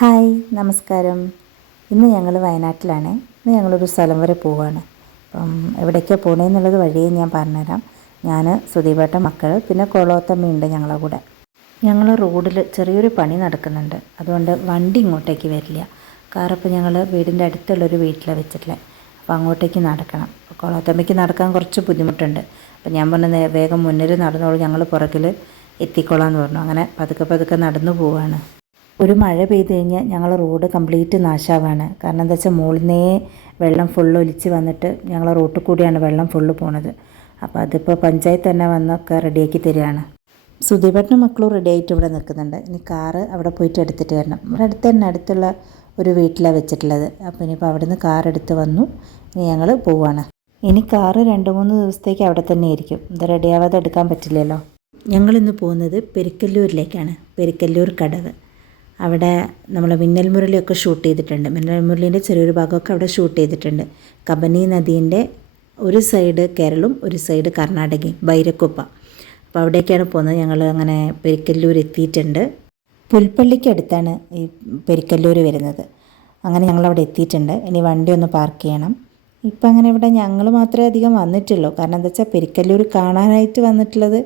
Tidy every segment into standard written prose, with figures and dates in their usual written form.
Hi നമസ്കാരം. ഇന്ന് ഞങ്ങൾ വയനാട്ടിലാണ്. ഇന്ന് ഞങ്ങളൊരു സ്ഥലം വരെ പോവുകയാണ്. അപ്പം എവിടേക്കാണ് പോകണമെന്നുള്ളത് വഴിയെ ഞാൻ പറഞ്ഞുതരാം. ഞാൻ സുധീപേട്ട മക്കൾ പിന്നെ കൊളോത്തമ്മയുണ്ട് ഞങ്ങളെ കൂടെ. ഞങ്ങൾ റോഡിൽ ചെറിയൊരു പണി നടക്കുന്നുണ്ട്, അതുകൊണ്ട് വണ്ടി ഇങ്ങോട്ടേക്ക് വരില്ല. കാറിപ്പോൾ ഞങ്ങൾ വീടിൻ്റെ അടുത്തുള്ളൊരു വീട്ടിലാണ് വെച്ചിട്ടുള്ളത്. അപ്പോൾ അങ്ങോട്ടേക്ക് നടക്കണം. കൊളോത്തമ്മയ്ക്ക് നടക്കാൻ കുറച്ച് ബുദ്ധിമുട്ടുണ്ട്. അപ്പോൾ ഞാൻ പറഞ്ഞ വേഗം മുന്നിൽ നടന്നോളൂ, ഞങ്ങൾ പുറകിൽ എത്തിക്കോളാം എന്ന് പറഞ്ഞു. അങ്ങനെ പതുക്കെ പതുക്കെ നടന്നു പോവുകയാണ്. ഒരു മഴ പെയ്ത് കഴിഞ്ഞാൽ ഞങ്ങൾ റോഡ് കംപ്ലീറ്റ് നാശമാവാണ്. കാരണം എന്താ വെച്ചാൽ മുകളിൽ നിന്നേ വെള്ളം ഫുള്ള് ഒലിച്ച് വന്നിട്ട് ഞങ്ങളെ റോട്ടിൽ കൂടിയാണ് വെള്ളം ഫുള്ള് പോണത്. അപ്പോൾ അതിപ്പോൾ പഞ്ചായത്ത് തന്നെ വന്നൊക്കെ റെഡിയാക്കി തരികയാണ്. സുധീപേട്ടനും മക്കളും റെഡി ആയിട്ട് ഇവിടെ നിൽക്കുന്നുണ്ട്. ഇനി കാറ് അവിടെ പോയിട്ട് എടുത്തിട്ട് വരണം. ഇവിടെ അടുത്ത് തന്നെ അടുത്തുള്ള ഒരു വീട്ടിലാണ് വെച്ചിട്ടുള്ളത്. അപ്പോൾ ഇനിയിപ്പോൾ അവിടെ നിന്ന് കാർ എടുത്ത് വന്നു. ഇനി ഞങ്ങൾ പോവുകയാണ്. ഇനി കാറ് 2-3 ദിവസത്തേക്ക് അവിടെ തന്നെ ആയിരിക്കും. ഇത് റെഡിയാവാതെ എടുക്കാൻ പറ്റില്ലല്ലോ. ഞങ്ങളിന്ന് പോകുന്നത് പെരിക്കല്ലൂരിലേക്കാണ്. പെരിക്കല്ലൂർ കടവ്. അവിടെ നമ്മൾ മിന്നൽ മുരളിയൊക്കെ ഷൂട്ട് ചെയ്തിട്ടുണ്ട്. മിന്നൽ മുരളീൻ്റെ ചെറിയൊരു ഭാഗമൊക്കെ അവിടെ ഷൂട്ട് ചെയ്തിട്ടുണ്ട്. കബനി നദീൻ്റെ ഒരു സൈഡ് കേരളവും ഒരു സൈഡ് കർണാടകയും, ബൈരക്കുപ്പ. അപ്പോൾ അവിടേക്കാണ് പോകുന്നത്. ഞങ്ങൾ അങ്ങനെ പെരിക്കല്ലൂർ എത്തിയിട്ടുണ്ട്. പുൽപ്പള്ളിക്ക് അടുത്താണ് ഈ പെരിക്കല്ലൂർ വരുന്നത്. അങ്ങനെ ഞങ്ങളവിടെ എത്തിയിട്ടുണ്ട്. ഇനി വണ്ടി ഒന്ന് പാർക്ക് ചെയ്യണം. ഇപ്പം അങ്ങനെ ഇവിടെ ഞങ്ങൾ മാത്രമേ അധികം വന്നിട്ടുള്ളൂ. കാരണം എന്താ വെച്ചാൽ പെരിക്കല്ലൂർ കാണാനായിട്ട് വന്നിട്ടുള്ളത്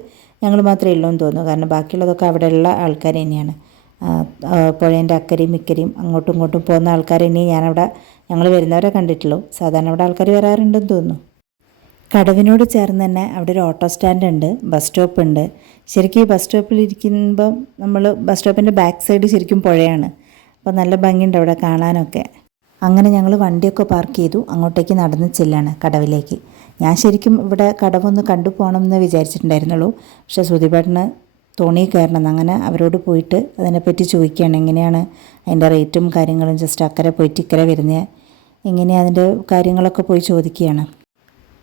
ഞങ്ങൾ മാത്രമേ ഉള്ളൂ എന്ന് തോന്നുന്നു. കാരണം ബാക്കിയുള്ളതൊക്കെ അവിടെയുള്ള ആൾക്കാർ തന്നെയാണ്. പുഴേൻ്റെ അക്കരയും ഇക്കരയും അങ്ങോട്ടും ഇങ്ങോട്ടും പോകുന്ന ആൾക്കാർ ഇനി ഞങ്ങൾ വരുന്നവരെ കണ്ടിട്ടുള്ളൂ. സാധാരണ അവിടെ ആൾക്കാർ വരാറുണ്ടെന്ന് തോന്നുന്നു. കടവിനോട് ചേർന്ന് തന്നെ അവിടെ ഒരു ഓട്ടോ സ്റ്റാൻഡ് ഉണ്ട്, ബസ് സ്റ്റോപ്പ് ഉണ്ട്. ശരിക്കും ഈ ബസ് സ്റ്റോപ്പിൽ ഇരിക്കുമ്പം നമ്മൾ ബസ് സ്റ്റോപ്പിൻ്റെ ബാക്ക് സൈഡ് ശരിക്കും പുഴയാണ്. അപ്പോൾ നല്ല ഭംഗിയുണ്ട് അവിടെ കാണാനൊക്കെ. അങ്ങനെ ഞങ്ങൾ വണ്ടിയൊക്കെ പാർക്ക് ചെയ്തു. അങ്ങോട്ടേക്ക് നടന്ന് ചെല്ലാണ് കടവിലേക്ക്. ഞാൻ ശരിക്കും ഇവിടെ കടവൊന്ന് കണ്ടു പോകണമെന്ന് വിചാരിച്ചിട്ടുണ്ടായിരുന്നുള്ളൂ. പക്ഷേ സുധീപേട്ടന് തോണി കയറണം. അങ്ങനെ അവരോട് പോയിട്ട് അതിനെപ്പറ്റി ചോദിക്കുകയാണ്, എങ്ങനെയാണ് അതിൻ്റെ റേറ്റും കാര്യങ്ങളും, ജസ്റ്റ് അക്കരെ പോയിട്ട് ഇക്കരെ വരുന്നത് എങ്ങനെയാണ് അതിൻ്റെ കാര്യങ്ങളൊക്കെ പോയി ചോദിക്കുകയാണ്.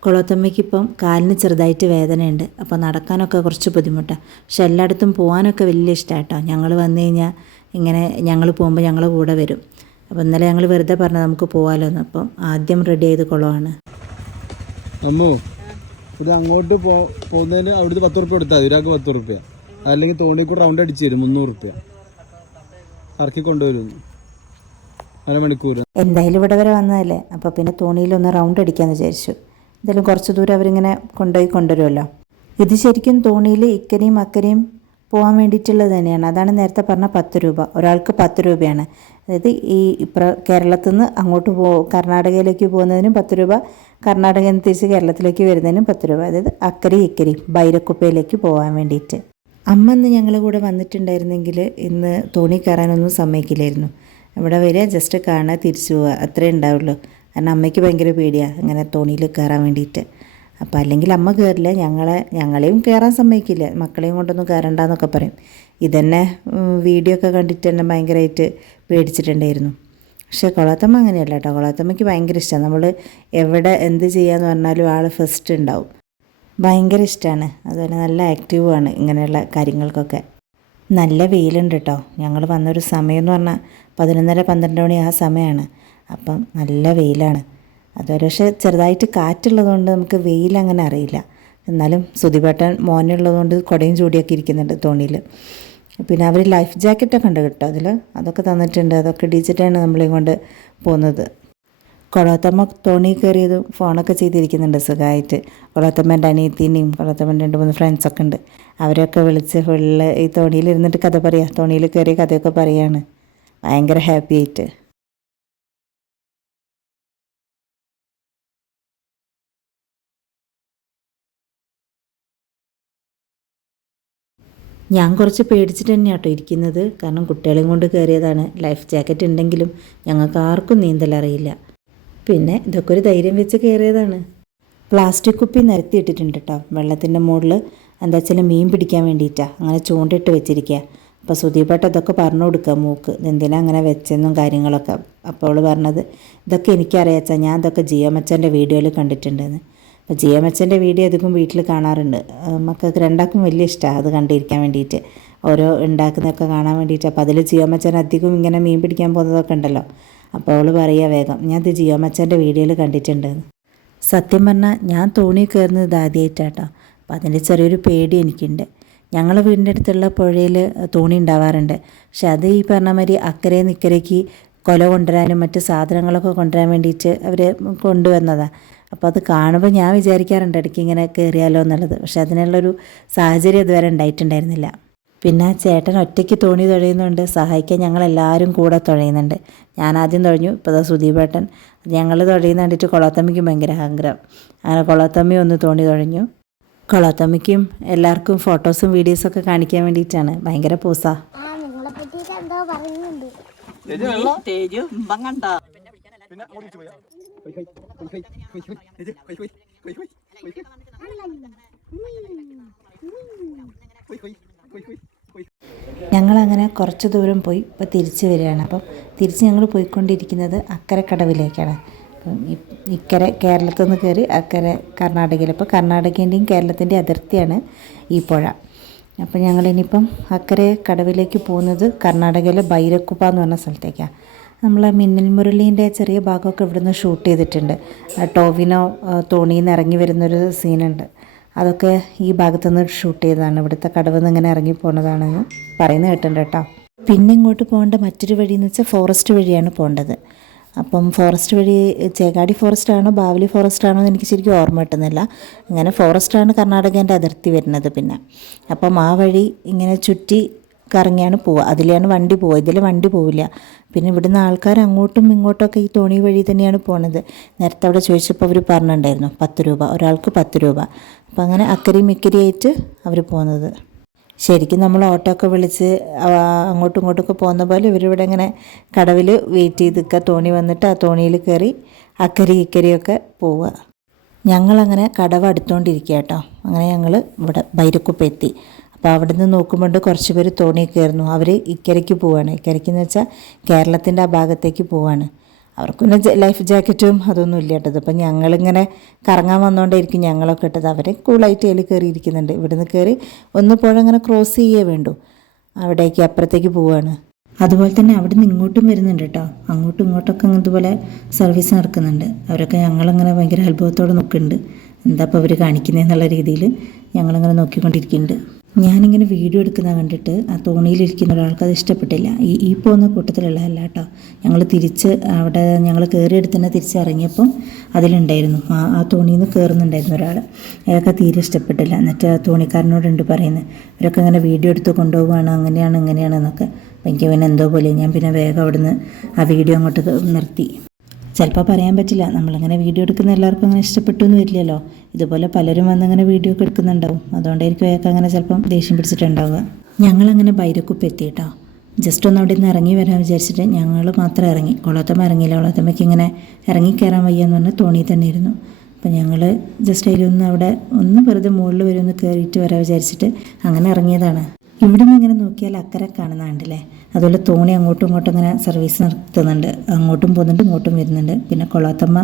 കൊളത്തമ്മയ്ക്കിപ്പം കാലിന് ചെറുതായിട്ട് വേദനയുണ്ട്. അപ്പോൾ നടക്കാനൊക്കെ കുറച്ച് ബുദ്ധിമുട്ടാണ്. പക്ഷെ എല്ലായിടത്തും പോകാനൊക്കെ വലിയ ഇഷ്ടമാണ് കേട്ടോ. ഞങ്ങൾ വന്നു കഴിഞ്ഞാൽ ഇങ്ങനെ ഞങ്ങൾ പോകുമ്പോൾ ഞങ്ങൾ കൂടെ വരും. അപ്പോൾ ഇന്നലെ ഞങ്ങൾ വെറുതെ പറഞ്ഞു നമുക്ക് പോകാമല്ലോ എന്ന്. അപ്പം ആദ്യം റെഡി ചെയ്ത് കൊളമാണ്. അമ്മോ, ഇത് അങ്ങോട്ട് പോകുന്നതിന് അവിടുത്തെ 10 റുപ്യ കൊടുത്താൽ മതി. ഒരാൾക്ക് 10 റുപ്യ. അല്ലെങ്കിൽ തോണിക്കൂടെ റൗണ്ട് അടിച്ച് തരും 300 റുപ്യ ഇറക്കി കൊണ്ടുവരുന്നു അരമണിക്കൂർ. എന്തായാലും ഇവിടെ വരെ വന്നതല്ലേ, അപ്പോൾ പിന്നെ തോണിയിലൊന്ന് റൗണ്ട് അടിക്കാമെന്ന് വിചാരിച്ചു. എന്തായാലും കുറച്ച് ദൂരം അവരിങ്ങനെ കൊണ്ടുവരുമല്ലോ. ഇത് ശരിക്കും തോണിയിൽ ഇക്കരയും അക്കരയും പോകാൻ വേണ്ടിയിട്ടുള്ളത് തന്നെയാണ്. അതാണ് നേരത്തെ പറഞ്ഞ 10 രൂപ. ഒരാൾക്ക് 10 രൂപയാണ്. അതായത് ഈ കേരളത്തിൽ നിന്ന് അങ്ങോട്ട് കർണാടകയിലേക്ക് പോകുന്നതിനും 10 രൂപ, കർണാടകയിൽ നിന്ന് തിരിച്ച് കേരളത്തിലേക്ക് വരുന്നതിനും 10 രൂപ. അതായത് അക്കരയും ഇക്കരയും ബൈരക്കുപ്പയിലേക്ക് പോകാൻ വേണ്ടിയിട്ട്. അമ്മ ഇന്ന് ഞങ്ങളുടെ കൂടെ വന്നിട്ടുണ്ടായിരുന്നെങ്കിൽ ഇന്ന് തോണി കയറാനൊന്നും സമ്മതിക്കില്ലായിരുന്നു. ഇവിടെ വരിക, ജസ്റ്റ് കാണുക, തിരിച്ചു പോവുക, അത്രേ ഉണ്ടാവുള്ളൂ. കാരണം അമ്മയ്ക്ക് ഭയങ്കര പേടിയാണ് അങ്ങനെ തോണിയിൽ കയറാൻ വേണ്ടിയിട്ട്. അപ്പോൾ അല്ലെങ്കിൽ അമ്മ കയറില്ല, ഞങ്ങളെയും കയറാൻ സമ്മതിക്കില്ല. മക്കളെയും കൊണ്ടൊന്നും കയറണ്ടെന്നൊക്കെ പറയും. ഇതന്നെ വീഡിയോ ഒക്കെ കണ്ടിട്ട് തന്നെ ഭയങ്കരമായിട്ട് പേടിച്ചിട്ടുണ്ടായിരുന്നു. പക്ഷേ കൊളത്തമ്മ അങ്ങനെയല്ല കേട്ടോ. കൊളത്തമ്മയ്ക്ക് ഭയങ്കര ഇഷ്ടമാണ്. നമ്മൾ എവിടെ എന്ത് ചെയ്യാന്ന് പറഞ്ഞാലും ആൾ ഫസ്റ്റ് ഉണ്ടാവും. ഭയങ്കര ഇഷ്ടമാണ്. അതുപോലെ നല്ല ആക്റ്റീവുമാണ് ഇങ്ങനെയുള്ള കാര്യങ്ങൾക്കൊക്കെ. നല്ല വെയിലുണ്ട് കേട്ടോ. ഞങ്ങൾ വന്നൊരു സമയം എന്ന് പറഞ്ഞാൽ 11:30-12 മണി ആ സമയമാണ്. അപ്പം നല്ല വെയിലാണ്. അതുപോലെ പക്ഷേ ചെറുതായിട്ട് കാറ്റുള്ളതുകൊണ്ട് നമുക്ക് വെയിലങ്ങനെ അറിയില്ല. എന്നാലും സുധീപേട്ടൻ മോനുള്ളതുകൊണ്ട് കുടയും ചൂടിയൊക്കെ ഇരിക്കുന്നുണ്ട് തോണിയിൽ. പിന്നെ അവർ ലൈഫ് ജാക്കറ്റൊക്കെ ഉണ്ട് കേട്ടോ അതിൽ. അതൊക്കെ തന്നിട്ടുണ്ട്. അതൊക്കെ ഇടിച്ചിട്ടാണ് നമ്മളെയും കൊണ്ട് പോകുന്നത്. കൊളത്തമ്മ തോണി കയറിയതും ഫോണൊക്കെ ചെയ്തിരിക്കുന്നുണ്ട് സുഖമായിട്ട്. കൊളത്തമ്മേൻ്റെ അനിയത്തിനെയും കൊളത്തമ്മേൻ്റെ 2-3 ഫ്രണ്ട്സൊക്കെ ഉണ്ട്. അവരൊക്കെ വിളിച്ച് ഫുള്ള് ഈ തോണിയിലിരുന്നിട്ട് കഥ പറയുക, തോണിയിൽ കയറിയ കഥയൊക്കെ പറയുകയാണ് ഭയങ്കര ഹാപ്പി ആയിട്ട്. ഞാൻ കുറച്ച് പേടിച്ചിട്ട് തന്നെയാണ് കേട്ടോ ഇരിക്കുന്നത്. കാരണം കുട്ടികളെയും കൊണ്ട് കയറിയതാണ്. ലൈഫ് ജാക്കറ്റ് ഉണ്ടെങ്കിലും ഞങ്ങൾക്ക് ആർക്കും നീന്തലറിയില്ല. പിന്നെ ഇതൊക്കെ ഒരു ധൈര്യം വെച്ച് കയറിയതാണ്. പ്ലാസ്റ്റിക് കുപ്പി നിരത്തിയിട്ടിട്ടുണ്ട് കേട്ടോ വെള്ളത്തിൻ്റെ മുകളിൽ. എന്താ വെച്ചാൽ മീൻ പിടിക്കാൻ വേണ്ടിയിട്ടാണ് അങ്ങനെ ചൂണ്ടിട്ട് വെച്ചിരിക്കുക. അപ്പോൾ സുധീപേട്ട ഇതൊക്കെ പറഞ്ഞു കൊടുക്കുക മൂക്ക്, എന്തിനാ അങ്ങനെ വെച്ചെന്നും കാര്യങ്ങളൊക്കെ. അപ്പോൾ അവൾ പറഞ്ഞത് ഇതൊക്കെ എനിക്കറിയാച്ചാൽ ഞാൻ ഇതൊക്കെ ജിയോമച്ചൻ്റെ വീഡിയോയിൽ കണ്ടിട്ടുണ്ടെന്ന്. അപ്പോൾ ജിയോമച്ചൻ്റെ വീഡിയോ അധികം വീട്ടിൽ കാണാറുണ്ട്. മക്കൾക്ക് രണ്ടാൾക്കും വലിയ ഇഷ്ടമാണ് അത് കണ്ടിരിക്കാൻ വേണ്ടിയിട്ട്, ഓരോ ഉണ്ടാക്കുന്നതൊക്കെ കാണാൻ വേണ്ടിയിട്ട്. അപ്പോൾ അതിൽ ജിയോമച്ചൻ അധികം ഇങ്ങനെ മീൻ പിടിക്കാൻ പോകുന്നതൊക്കെ ഉണ്ടല്ലോ. അപ്പോൾ അവൾ പറയുക വേഗം ഞാൻ ഇത് ജിയോമച്ചൻ്റെ വീഡിയോയിൽ കണ്ടിട്ടുണ്ടെന്ന്. സത്യം പറഞ്ഞാൽ ഞാൻ തോണി കയറുന്നത് ഇത് ആദ്യമായിട്ടാട്ടോ. അപ്പോൾ അതിൻ്റെ ചെറിയൊരു പേടി എനിക്കുണ്ട്. ഞങ്ങളെ വീടിൻ്റെ അടുത്തുള്ള പുഴയിൽ തോണി ഉണ്ടാവാറുണ്ട്. പക്ഷെ അത് ഈ പറഞ്ഞ മാതിരി അക്കരെ നിക്കരയ്ക്ക് കൊല കൊണ്ടുവരാനും മറ്റ് സാധനങ്ങളൊക്കെ കൊണ്ടുവരാൻ വേണ്ടിയിട്ട് അവർ കൊണ്ടുവന്നതാണ്. അപ്പോൾ അത് കാണുമ്പോൾ ഞാൻ വിചാരിക്കാറുണ്ട് ഇടയ്ക്ക് ഇങ്ങനെ കയറിയാലോ എന്നുള്ളത്. പക്ഷെ അതിനുള്ളൊരു സാഹചര്യം ഇതുവരെ ഉണ്ടായിട്ടുണ്ടായിരുന്നില്ല. പിന്നെ ചേട്ടൻ ഒറ്റയ്ക്ക് തോണി തുഴയുന്നുണ്ട്, സഹായിക്കാൻ ഞങ്ങളെല്ലാവരും കൂടെ തുഴയുന്നുണ്ട്. ഞാൻ ആദ്യം തുഴഞ്ഞു, ഇപ്പോൾ സുദീപേട്ടൻ. ഞങ്ങൾ തുഴയുന്ന കണ്ടിട്ട് കൊളത്തമ്മയ്ക്കും ഭയങ്കര ആഗ്രഹം. അങ്ങനെ കൊളത്തമ്മ ഒന്ന് തോണി തുഴഞ്ഞു. കൊളത്തമ്മയ്ക്കും എല്ലാവർക്കും ഫോട്ടോസും വീഡിയോസൊക്കെ കാണിക്കാൻ വേണ്ടിയിട്ടാണ്. ഭയങ്കര പൂസാ. ഞങ്ങളങ്ങനെ കുറച്ച് ദൂരം പോയി ഇപ്പോൾ തിരിച്ച് വരികയാണ്. അപ്പം തിരിച്ച് ഞങ്ങൾ പോയിക്കൊണ്ടിരിക്കുന്നത് അക്കരെ കടവിലേക്കാണ്. അപ്പം ഇക്കരെ കേരളത്തിൽ നിന്ന് കയറി അക്കരെ കർണാടകയിൽ. അപ്പോൾ കർണാടകേൻ്റെയും കേരളത്തിൻ്റെയും അതിർത്തിയാണ് ഈ പുഴ. അപ്പം ഞങ്ങളിനിയിപ്പം അക്കരെ കടവിലേക്ക് പോകുന്നത് കർണാടകയിലെ ബൈരക്കുപ്പ എന്ന് പറഞ്ഞ സ്ഥലത്തേക്കാണ്. നമ്മൾ മിന്നൽ മുരളീൻ്റെ ചെറിയ ഭാഗമൊക്കെ ഇവിടുന്ന് ഷൂട്ട് ചെയ്തിട്ടുണ്ട്. ടോവിനോ തോണിയിൽ നിന്ന് ഇറങ്ങി വരുന്നൊരു സീനുണ്ട്. അതൊക്കെ ഈ ഭാഗത്തുനിന്ന് ഷൂട്ട് ചെയ്തതാണ്. ഇവിടുത്തെ കടവിൽ നിന്ന് ഇങ്ങനെ ഇറങ്ങി പോകുന്നതാണെന്ന് പറയുന്നത് കേട്ടിട്ടുണ്ട് കേട്ടോ. പിന്നെ ഇങ്ങോട്ട് പോകേണ്ട മറ്റൊരു വഴിയെന്ന് വെച്ചാൽ ഫോറസ്റ്റ് വഴിയാണ് പോകേണ്ടത്. അപ്പം ഫോറസ്റ്റ് വഴി ചേകാടി ഫോറസ്റ്റ് ആണോ ബാവലി ഫോറസ്റ്റ് ആണോ എന്ന് എനിക്ക് ശരിക്കും ഓർമ്മ കിട്ടുന്നില്ല. ഇങ്ങനെ ഫോറസ്റ്റാണ് കർണാടകേൻ്റെ അതിർത്തി വരുന്നത്. പിന്നെ അപ്പം ആ വഴി ഇങ്ങനെ ചുറ്റി കറങ്ങിയാണ് പോവുക. അതിലാണ് വണ്ടി പോവുക, ഇതിൽ വണ്ടി പോവില്ല. പിന്നെ ഇവിടുന്ന് ആൾക്കാർ അങ്ങോട്ടും ഇങ്ങോട്ടൊക്കെ ഈ തോണി വഴി തന്നെയാണ് പോണത്. നേരത്തെ അവിടെ ചോദിച്ചപ്പോൾ അവർ പറഞ്ഞിട്ടുണ്ടായിരുന്നു 10 രൂപ, ഒരാൾക്ക് 10 രൂപ. അപ്പം അങ്ങനെ അക്കരയും ഇക്കരയായിട്ട് അവർ പോകുന്നത്. ശരിക്കും നമ്മൾ ഓട്ടോ ഒക്കെ വിളിച്ച് അങ്ങോട്ടും ഇങ്ങോട്ടൊക്കെ പോകുന്ന പോലെ ഇവരിവിടെ ഇങ്ങനെ കടവിൽ വെയിറ്റ് ചെയ്ത് നിൽക്കുക. തോണി വന്നിട്ട് ആ തോണിയിൽ കയറി അക്കരെ ഇക്കരയൊക്കെ പോവുക. ഞങ്ങളങ്ങനെ കടവ് അടുത്തുകൊണ്ടിരിക്കുക കേട്ടോ. അങ്ങനെ ഞങ്ങൾ ഇവിടെ ബൈരക്കുപ്പ എത്തി. അപ്പോൾ അവിടെ നിന്ന് നോക്കുമ്പോൾ കുറച്ച് പേര് തോണി കയറുന്നു. അവർ ഇക്കരയ്ക്ക് പോവാണ്. ഇക്കരയ്ക്കെന്ന് വെച്ചാൽ കേരളത്തിൻ്റെ ആ ഭാഗത്തേക്ക് പോവാണ്. അവർക്ക് പിന്നെ ലൈഫ് ജാക്കറ്റും അതൊന്നും ഇല്ല കേട്ടത്. അപ്പം ഞങ്ങളിങ്ങനെ കറങ്ങാൻ വന്നുകൊണ്ടേയിരിക്കും ഞങ്ങളൊക്കെ ഇട്ടത്. അവർ കൂളായിട്ട് അതിൽ കയറിയിരിക്കുന്നുണ്ട്. ഇവിടുന്ന് കയറി ഒന്ന് പുഴ അങ്ങനെ ക്രോസ് ചെയ്യേ വേണ്ടു, അവിടേക്ക് അപ്പുറത്തേക്ക് പോവുകയാണ്. അതുപോലെ തന്നെ അവിടെ നിന്ന് ഇങ്ങോട്ടും വരുന്നുണ്ട് കേട്ടോ. അങ്ങോട്ടും ഇങ്ങോട്ടൊക്കെ ഇതുപോലെ സർവീസ് നടക്കുന്നുണ്ട്. അവരൊക്കെ ഞങ്ങളങ്ങനെ ഭയങ്കര അത്ഭുതത്തോടെ നോക്കുന്നുണ്ട്. എന്താ ഇപ്പോൾ അവർ കാണിക്കുന്നതെന്നുള്ള രീതിയിൽ ഞങ്ങളിങ്ങനെ നോക്കിക്കൊണ്ടിരിക്കുന്നുണ്ട്. ഞാനിങ്ങനെ വീഡിയോ എടുക്കുന്ന കണ്ടിട്ട് ആ തോണിയിലിരിക്കുന്ന ഒരാൾക്ക് അത് ഇഷ്ടപ്പെട്ടില്ല. ഈ പോകുന്ന കൂട്ടത്തിലുള്ളതല്ല കേട്ടോ. ഞങ്ങൾ തിരിച്ച് അവിടെ ഞങ്ങൾ കയറിയെടുത്ത് തന്നെ തിരിച്ചിറങ്ങിയപ്പം അതിലുണ്ടായിരുന്നു ആ തോണിയിൽ നിന്ന് കയറുന്നുണ്ടായിരുന്നു ഒരാൾ. അയാൾക്ക് തീരെ ഇഷ്ടപ്പെട്ടില്ല. എന്നിട്ട് ആ തോണിക്കാരനോടുണ്ട് പറയുന്നത്, ഇവരൊക്കെ ഇങ്ങനെ വീഡിയോ എടുത്ത് കൊണ്ടുപോവുകയാണ്, അങ്ങനെയാണ് ഇങ്ങനെയാണെന്നൊക്കെ. അപ്പം എനിക്ക് പിന്നെ എന്തോ പോലെ ഞാൻ പിന്നെ വേഗം അവിടുന്ന് ആ വീഡിയോ അങ്ങോട്ട് നിർത്തി. ചിലപ്പോൾ പറയാൻ പറ്റില്ല, നമ്മളിങ്ങനെ വീഡിയോ എടുക്കുന്ന എല്ലാവർക്കും അങ്ങനെ ഇഷ്ടപ്പെട്ടു എന്ന് വരില്ലല്ലോ. ഇതുപോലെ പലരും വന്നിങ്ങനെ വീഡിയോ ഒക്കെ എടുക്കുന്നുണ്ടാവും. അതുകൊണ്ടായിരിക്കും അയാൾക്ക് അങ്ങനെ ചിലപ്പം ദേഷ്യം പിടിച്ചിട്ടുണ്ടാവുക. ഞങ്ങളങ്ങനെ ബൈരക്കുപ്പ എത്തി കേട്ടോ. ജസ്റ്റ് ഒന്ന് അവിടെ നിന്ന് ഇറങ്ങി വരാൻ വിചാരിച്ചിട്ട് ഞങ്ങൾ മാത്രം ഇറങ്ങി. കൊളത്തമ്മ ഇറങ്ങിയില്ല. കൊളത്തമ്മയ്ക്ക് ഇങ്ങനെ ഇറങ്ങിക്കയറാൻ വയ്യാന്ന് പറഞ്ഞാൽ തോണിയിൽ തന്നെ ഇരുന്നു. അപ്പം ഞങ്ങൾ ജസ്റ്റ് അതിലൊന്ന് അവിടെ ഒന്ന് വെറുതെ മുകളിൽ വരെ ഒന്ന് കയറിയിട്ട് വരാൻ വിചാരിച്ചിട്ട് അങ്ങനെ ഇറങ്ങിയതാണ്. ഇവിടെ നിന്ന് ഇങ്ങനെ നോക്കിയാൽ അക്കരെ കാണുന്നുണ്ടല്ലേ. അതുപോലെ തോണി അങ്ങോട്ടും ഇങ്ങോട്ടും ഇങ്ങനെ സർവീസ് നടത്തുന്നുണ്ട്. അങ്ങോട്ടും പോകുന്നുണ്ട്, ഇങ്ങോട്ടും വരുന്നുണ്ട്. പിന്നെ കൊളാത്തമ്മ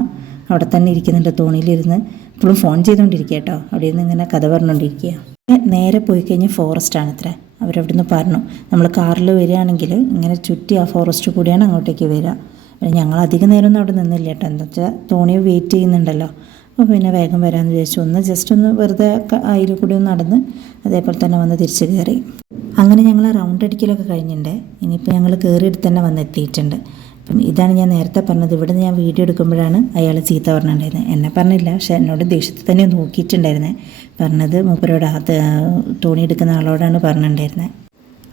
അവിടെ തന്നെ ഇരിക്കുന്നുണ്ട് തോണിയിലിരുന്ന്. ഇപ്പോഴും ഫോൺ ചെയ്തുകൊണ്ടിരിക്കുക കേട്ടോ. അവിടെ നിന്ന് ഇങ്ങനെ കഥ പറഞ്ഞുകൊണ്ടിരിക്കുക. നേരെ പോയി കഴിഞ്ഞാൽ ഫോറസ്റ്റാണ് ഇത്ര. അവരവിടെ നിന്ന് പറഞ്ഞു നമ്മൾ കാറിൽ വരികയാണെങ്കിൽ ഇങ്ങനെ ചുറ്റി ആ ഫോറസ്റ്റ് കൂടിയാണ് അങ്ങോട്ടേക്ക് വരിക. പിന്നെ ഞങ്ങൾ അധികം നേരമൊന്നും അവിടെ നിന്നില്ല കേട്ടോ. എന്താ വെച്ചാൽ തോണി വെയിറ്റ് ചെയ്യുന്നുണ്ടല്ലോ. അപ്പോൾ പിന്നെ വേഗം വരാമെന്ന് വിചാരിച്ചു. ജസ്റ്റ് ഒന്ന് വെറുതെ അതിൽ കൂടി ഒന്ന് നടന്ന് അതേപോലെ തന്നെ വന്ന് തിരിച്ച് കയറി. അങ്ങനെ ഞങ്ങൾ റൗണ്ട് അടിക്കലൊക്കെ കഴിഞ്ഞിട്ടുണ്ട്. ഇനിയിപ്പോൾ ഞങ്ങൾ കയറിയെടുത്ത് തന്നെ വന്നെത്തിയിട്ടുണ്ട്. അപ്പം ഇതാണ് ഞാൻ നേരത്തെ പറഞ്ഞത്. ഇവിടെ നിന്ന് ഞാൻ വീഡിയോ എടുക്കുമ്പോഴാണ് അയാൾ ചീത്ത പറഞ്ഞിട്ടുണ്ടായിരുന്നത്. എന്നെ പറഞ്ഞില്ല, പക്ഷേ എന്നോട് ദേഷ്യത്തിൽ തന്നെ നോക്കിയിട്ടുണ്ടായിരുന്നത്. പറഞ്ഞത് മൂപ്പരോട് തോണി എടുക്കുന്ന ആളോടാണ് പറഞ്ഞിട്ടുണ്ടായിരുന്നത്.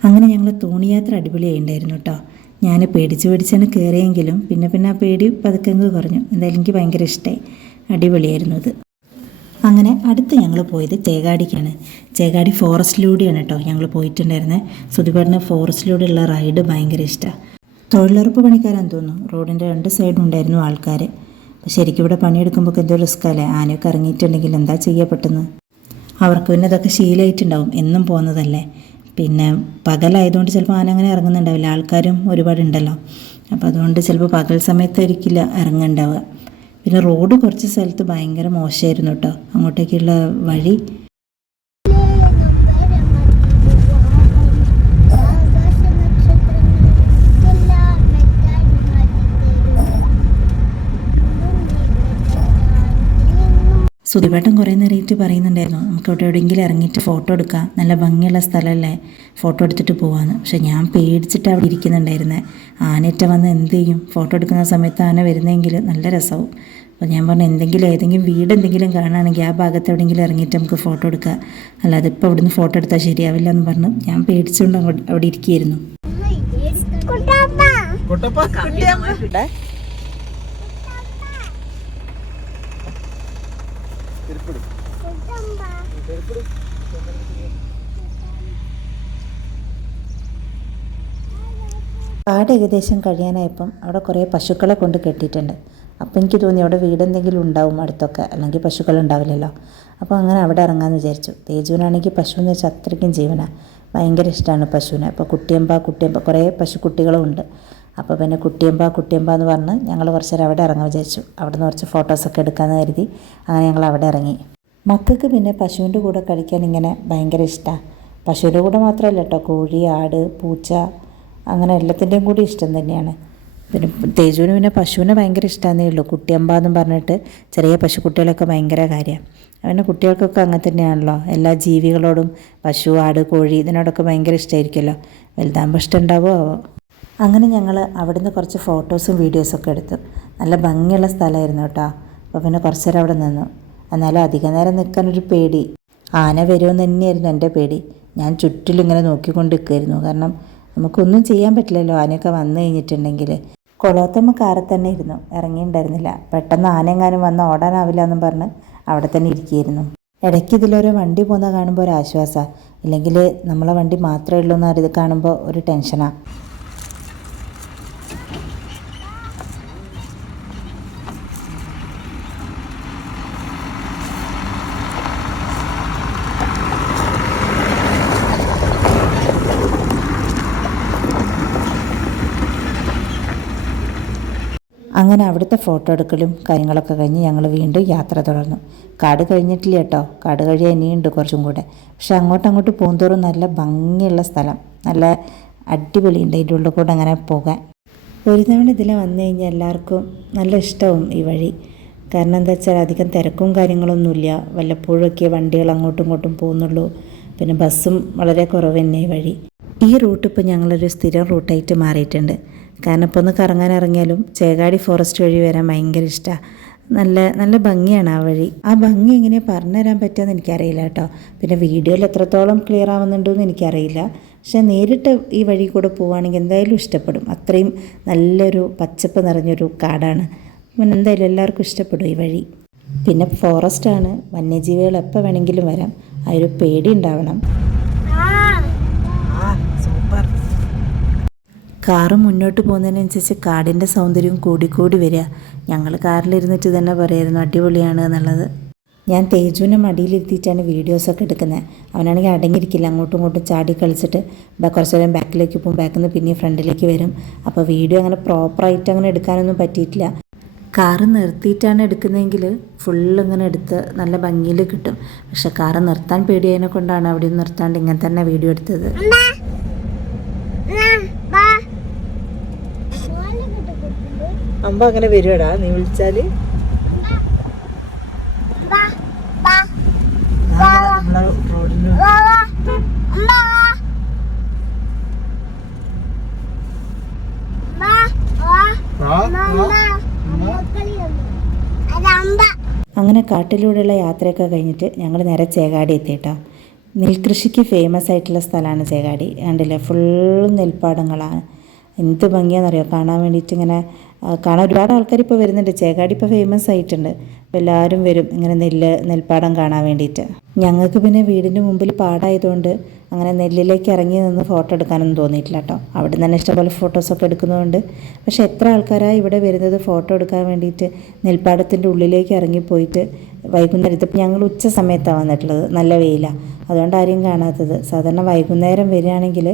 അങ്ങനെ ഞങ്ങൾ തോണി യാത്ര അടിപൊളിയായിട്ടുണ്ടായിരുന്നു കേട്ടോ. ഞാൻ പേടിച്ചാണ് കയറിയെങ്കിലും പിന്നെ ആ പേടി പതുക്കെങ്ങ് കുറഞ്ഞു. എന്തായാലും എനിക്ക് ഭയങ്കര ഇഷ്ടമായി. അടിപൊളിയായിരുന്നു അത്. അങ്ങനെ അടുത്ത് ഞങ്ങൾ പോയത് ചേകാടിക്കാണ്. ചേകാടി ഫോറസ്റ്റിലൂടെയാണ് കേട്ടോ ഞങ്ങൾ പോയിട്ടുണ്ടായിരുന്നത്. സുധിപേട്ടന് ഫോറസ്റ്റിലൂടെയുള്ള റൈഡ് ഭയങ്കര ഇഷ്ടമാണ്. തൊഴിലുറപ്പ് പണിക്കാരാന്ന് തോന്നുന്നു. റോഡിൻ്റെ 2 സൈഡും ഉണ്ടായിരുന്നു ആൾക്കാർ. അപ്പോൾ ശരിക്കും ഇവിടെ പണിയെടുക്കുമ്പോൾ എന്തോ റിസ്ക്കല്ലേ. ആനയൊക്കെ ഇറങ്ങിയിട്ടുണ്ടെങ്കിൽ എന്താ ചെയ്യപ്പെട്ടെന്ന്. അവർക്ക് പിന്നെ ഇതൊക്കെ ശീലമായിട്ടുണ്ടാവും, എന്നും പോകുന്നതല്ലേ. പിന്നെ പകലായതുകൊണ്ട് ചിലപ്പോൾ ആന അങ്ങനെ ഇറങ്ങുന്നുണ്ടാവില്ല. ആൾക്കാരും ഒരുപാടുണ്ടല്ലോ. അപ്പോൾ അതുകൊണ്ട് ചിലപ്പോൾ പകൽ സമയത്തായിരിക്കില്ല ഇറങ്ങുന്നുണ്ടാവുക. പിന്നെ റോഡ് കുറച്ച് സ്ഥലത്ത് ഭയങ്കര മോശമായിരുന്നു കേട്ടോ. അങ്ങോട്ടേക്കുള്ള വഴി സുധിപേട്ടൻ കുറേ നേരമായിട്ട് പറയുന്നുണ്ടായിരുന്നു നമുക്ക് ഇവിടെ എവിടെയെങ്കിലും ഇറങ്ങിയിട്ട് ഫോട്ടോ എടുക്കാം, നല്ല ഭംഗിയുള്ള സ്ഥലമല്ലേ, ഫോട്ടോ എടുത്തിട്ട് പോകാമെന്ന്. പക്ഷെ ഞാൻ പേടിച്ചിട്ട് അവിടെ ഇരിക്കുന്നുണ്ടായിരുന്നേ. ആനേറ്റ വന്ന് എന്ത് ചെയ്യും, ഫോട്ടോ എടുക്കുന്ന സമയത്ത് ആന വരുന്നെങ്കിൽ നല്ല രസമാവും. അപ്പോൾ ഞാൻ പറഞ്ഞു ഏതെങ്കിലും വീട് എന്തെങ്കിലും കാണുകയാണെങ്കിൽ ആ ഭാഗത്ത് എവിടെയെങ്കിലും ഇറങ്ങിയിട്ട് നമുക്ക് ഫോട്ടോ എടുക്കാം, അല്ലാതെ ഇപ്പോൾ ഇവിടുന്ന് ഫോട്ടോ എടുത്താൽ ശരിയാവില്ല എന്ന് പറഞ്ഞു ഞാൻ പേടിച്ചുകൊണ്ട് അവിടെ ഇരിക്കുകയായിരുന്നു. കാട് ഏകദേശം കഴിയാനായപ്പം അവിടെ കുറേ പശുക്കളെ കൊണ്ട് കെട്ടിയിട്ടുണ്ട്. അപ്പോൾ എനിക്ക് തോന്നി അവിടെ വീടെന്തെങ്കിലും ഉണ്ടാവും അടുത്തൊക്കെ, അല്ലെങ്കിൽ പശുക്കളുണ്ടാവില്ലല്ലോ. അപ്പോൾ അങ്ങനെ അവിടെ ഇറങ്ങാമെന്ന് വിചാരിച്ചു. തേജുവിനാണെങ്കിൽ പശുവെന്ന് വെച്ചാൽ അത്രയ്ക്കും ജീവനാണ്, ഭയങ്കര ഇഷ്ടമാണ് പശുവിനെ. അപ്പോൾ കുട്ടിയമ്പ കുറേ പശുക്കുട്ടികളും ഉണ്ട്. അപ്പോൾ പിന്നെ കുട്ടിയമ്പ എന്ന് പറഞ്ഞ് ഞങ്ങൾ കുറച്ച് നേരം അവിടെ ഇറങ്ങാൻ വിചാരിച്ചു. അവിടെ നിന്ന് കുറച്ച് ഫോട്ടോസൊക്കെ എടുക്കാമെന്ന് കരുതി അങ്ങനെ ഞങ്ങൾ അവിടെ ഇറങ്ങി. മക്കൾക്ക് പിന്നെ പശുവിൻ്റെ കൂടെ കളിക്കാൻ ഇങ്ങനെ ഭയങ്കര ഇഷ്ടമാണ്. പശുവിൻ്റെ കൂടെ മാത്രമല്ല കേട്ടോ, കോഴി, ആട്, പൂച്ച, അങ്ങനെ എല്ലാത്തിൻ്റെയും കൂടി ഇഷ്ടം തന്നെയാണ്. പിന്നെ തേജുവിന് പിന്നെ പശുവിനെ ഭയങ്കര ഇഷ്ടമാണെന്നേ ഉള്ളൂ. കുട്ടിയമ്പ എന്നും പറഞ്ഞിട്ട് ചെറിയ പശുക്കുട്ടികളൊക്കെ ഭയങ്കര കാര്യമാണ്. അവൻ്റെ കുട്ടികൾക്കൊക്കെ അങ്ങനെ തന്നെയാണല്ലോ, എല്ലാ ജീവികളോടും പശു, ആട്, കോഴി ഇതിനോടൊക്കെ ഭയങ്കര ഇഷ്ടമായിരിക്കുമല്ലോ. വലുതാകുമ്പോൾ ഇഷ്ടം ഉണ്ടാവുമോ ആവോ. അങ്ങനെ ഞങ്ങൾ അവിടുന്ന് കുറച്ച് ഫോട്ടോസും വീഡിയോസൊക്കെ എടുത്തു. നല്ല ഭംഗിയുള്ള സ്ഥലമായിരുന്നു കേട്ടോ. അപ്പോൾ പിന്നെ കുറച്ച് നേരം അവിടെ നിന്നു. എന്നാലും അധികം നേരം നിൽക്കാനൊരു പേടി, ആന വരുമെന്ന് തന്നെയായിരുന്നു എൻ്റെ പേടി. ഞാൻ ചുറ്റിലും ഇങ്ങനെ നോക്കിക്കൊണ്ട് നിൽക്കുമായിരുന്നു, കാരണം നമുക്കൊന്നും ചെയ്യാൻ പറ്റില്ലല്ലോ ആനയൊക്കെ വന്നു കഴിഞ്ഞിട്ടുണ്ടെങ്കിൽ. കൊളോത്തമ്മ കാറിൽ തന്നെ ഇരുന്നു, ഇറങ്ങിയിട്ടുണ്ടായിരുന്നില്ല. പെട്ടെന്ന് ആനയെങ്ങാനും വന്ന് ഓടാനാവില്ല എന്നും പറഞ്ഞ് അവിടെ തന്നെ ഇരിക്കുകയായിരുന്നു. ഇടയ്ക്ക് ഇതിലൊരു വണ്ടി പോകുന്ന കാണുമ്പോൾ ഒരു ആശ്വാസമാണ്, ഇല്ലെങ്കിൽ നമ്മളെ വണ്ടി മാത്രമേ ഉള്ളൂ എന്ന് ഇത് കാണുമ്പോൾ ഒരു ടെൻഷനാണ്. അങ്ങനെ അവിടുത്തെ ഫോട്ടോ എടുക്കലും കാര്യങ്ങളൊക്കെ കഴിഞ്ഞ് ഞങ്ങൾ വീണ്ടും യാത്ര തുടർന്നു. കാട് കഴിഞ്ഞിട്ടില്ല കേട്ടോ, കാട് കഴിയാൻ ഇനിയുണ്ട് കുറച്ചും കൂടെ. പക്ഷെ അങ്ങോട്ട് പോകുന്തോറും നല്ല ഭംഗിയുള്ള സ്ഥലം, നല്ല അടിപൊളിയുണ്ട് അതിൻ്റെ ഉള്ളിൽ കൂടെ അങ്ങനെ പോകാൻ. ഒരു തവണ ഇതിൽ വന്നു കഴിഞ്ഞാൽ എല്ലാവർക്കും നല്ല ഇഷ്ടവും ഈ വഴി. കാരണം എന്താ വെച്ചാൽ അധികം തിരക്കും കാര്യങ്ങളൊന്നുമില്ല, വല്ലപ്പോഴൊക്കെ വണ്ടികൾ അങ്ങോട്ടും ഇങ്ങോട്ടും പോകുന്നുള്ളൂ. പിന്നെ ബസ്സും വളരെ കുറവ് തന്നെ ഈ വഴി. ഈ റൂട്ട് ഇപ്പോൾ ഞങ്ങളൊരു സ്ഥിരം റൂട്ടായിട്ട് മാറിയിട്ടുണ്ട്. കാരണം ഇപ്പോൾ ഒന്ന് കറങ്ങാൻ ഇറങ്ങിയാലും ചേകാടി ഫോറസ്റ്റ് വഴി വരാൻ ഭയങ്കര ഇഷ്ടമാണ്. നല്ല ഭംഗിയാണ് ആ വഴി. ആ ഭംഗി എങ്ങനെ പറഞ്ഞു തരാൻ പറ്റുമെന്ന് എനിക്കറിയില്ല കേട്ടോ. പിന്നെ വീഡിയോയിൽ എത്രത്തോളം ക്ലിയർ ആവുന്നുണ്ടെന്ന് എനിക്കറിയില്ല. പക്ഷേ നേരിട്ട് ഈ വഴി കൂടെ പോവുകയാണെങ്കിൽ എന്തായാലും ഇഷ്ടപ്പെടും. അത്രയും നല്ലൊരു പച്ചപ്പ് നിറഞ്ഞൊരു കാടാണ്. പിന്നെ എന്തായാലും എല്ലാവർക്കും ഇഷ്ടപ്പെടും ഈ വഴി. പിന്നെ ഫോറസ്റ്റാണ്, വന്യജീവികൾ എപ്പോൾ വേണമെങ്കിലും വരാം, ആ ഒരു പേടി ഉണ്ടാവണം. കാറ് മുന്നോട്ട് പോകുന്നതിനനുസരിച്ച് കാടിൻ്റെ സൗന്ദര്യവും കൂടിക്കൂടി വരിക. ഞങ്ങൾ കാറിലിരുന്നിട്ട് തന്നെ പറയായിരുന്നു അടിപൊളിയാണ് എന്നുള്ളത്. ഞാൻ തേജുവിനെ മടിയിലിരുത്തിയിട്ടാണ് വീഡിയോസൊക്കെ എടുക്കുന്നത്. അവനാണെങ്കിൽ അടങ്ങിയിരിക്കില്ല, അങ്ങോട്ടും ഇങ്ങോട്ടും ചാടി കളിച്ചിട്ട് കുറച്ച് നേരം ബാക്കിലേക്ക് പോകും, ബാക്കിൽ നിന്ന് പിന്നെ ഫ്രണ്ടിലേക്ക് വരും. അപ്പോൾ വീഡിയോ അങ്ങനെ പ്രോപ്പറായിട്ട് അങ്ങനെ എടുക്കാനൊന്നും പറ്റിയിട്ടില്ല. കാറ് നിർത്തിയിട്ടാണ് എടുക്കുന്നതെങ്കിൽ ഫുള്ളിങ്ങനെ എടുത്ത് നല്ല ഭംഗിയിൽ കിട്ടും. പക്ഷെ കാറ് നിർത്താൻ പേടിയതിനെ കൊണ്ടാണ് അവിടെ നിർത്താണ്ട് ഇങ്ങനെ തന്നെ വീഡിയോ എടുത്തത്. അമ്പ അങ്ങനെ വരുവാടാ നീ വിളിച്ചാല്. അങ്ങനെ കാട്ടിലൂടെയുള്ള യാത്രയൊക്കെ കഴിഞ്ഞിട്ട് ഞങ്ങൾ നേരെ ചേകാടി എത്തിയിട്ടോ. നെൽകൃഷിക്ക് ഫേമസ് ആയിട്ടുള്ള സ്ഥലമാണ് ചേകാടി. കണ്ടില്ലേ, ഫുള്ളും നെൽപ്പാടങ്ങളാണ്. എന്ത് ഭംഗിയാണെന്നറിയോ കാണാൻ വേണ്ടിയിട്ട്. ഇങ്ങനെ കാണാൻ ഒരുപാട് ആൾക്കാർ ഇപ്പോൾ വരുന്നുണ്ട്. ചേകാടി ഇപ്പോൾ ഫേമസ് ആയിട്ടുണ്ട്. അപ്പോൾ എല്ലാവരും വരും ഇങ്ങനെ നെൽപ്പാടം കാണാൻ വേണ്ടിയിട്ട്. ഞങ്ങൾക്ക് പിന്നെ വീടിൻ്റെ മുമ്പിൽ പാടമായതുകൊണ്ട് അങ്ങനെ നെല്ലിലേക്ക് ഇറങ്ങി നിന്ന് ഫോട്ടോ എടുക്കാനൊന്നും തോന്നിയിട്ടില്ല കേട്ടോ. അവിടെ നിന്ന് തന്നെ ഇഷ്ടംപോലെ ഫോട്ടോസൊക്കെ എടുക്കുന്നതുകൊണ്ട്. പക്ഷേ എത്ര ആൾക്കാരാണ് ഇവിടെ വരുന്നത് ഫോട്ടോ എടുക്കാൻ വേണ്ടിയിട്ട്. നെൽപ്പാടത്തിൻ്റെ ഉള്ളിലേക്ക് ഇറങ്ങിപ്പോയിട്ട് വൈകുന്നേരം, ഇതിപ്പോൾ ഞങ്ങൾ ഉച്ച സമയത്താണ് വന്നിട്ടുള്ളത്, നല്ല വെയിലാണ്, അതുകൊണ്ട് ആരെയും കാണാത്തത്. സാധാരണ വൈകുന്നേരം വരികയാണെങ്കിൽ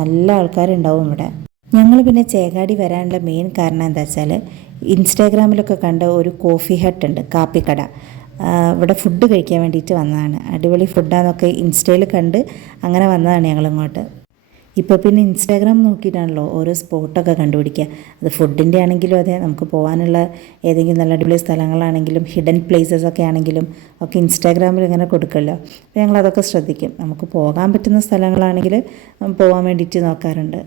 നല്ല ആൾക്കാരുണ്ടാവും ഇവിടെ. ഞങ്ങൾ പിന്നെ ചേകാടി വരാനുള്ള മെയിൻ കാരണം എന്താ വെച്ചാൽ ഇൻസ്റ്റാഗ്രാമിലൊക്കെ കണ്ട ഒരു കോഫി ഹട്ട് ഉണ്ട്, കാപ്പിക്കട. ഇവിടെ ഫുഡ് കഴിക്കാൻ വേണ്ടിയിട്ട് വന്നതാണ്. അടിപൊളി ഫുഡാന്നൊക്കെ ഇൻസ്റ്റയിൽ കണ്ട് അങ്ങനെ വന്നതാണ് ഞങ്ങളിങ്ങോട്ട്. ഇപ്പോൾ പിന്നെ ഇൻസ്റ്റാഗ്രാം നോക്കിയിട്ടാണല്ലോ ഓരോ സ്പോട്ടൊക്കെ കണ്ടുപിടിക്കുക. അത് ഫുഡിൻ്റെ ആണെങ്കിലും അതെ, നമുക്ക് പോകാനുള്ള ഏതെങ്കിലും നല്ല അടിപൊളി സ്ഥലങ്ങളാണെങ്കിലും ഹിഡൻ പ്ലേസസ് ഒക്കെ ആണെങ്കിലും ഒക്കെ ഇൻസ്റ്റാഗ്രാമിൽ ഇങ്ങനെ കൊടുക്കുമല്ലോ. അപ്പോൾ ഞങ്ങളതൊക്കെ ശ്രദ്ധിക്കും. നമുക്ക് പോകാൻ പറ്റുന്ന സ്ഥലങ്ങളാണെങ്കിൽ പോകാൻ വേണ്ടിയിട്ട് നോക്കാറുണ്ട്.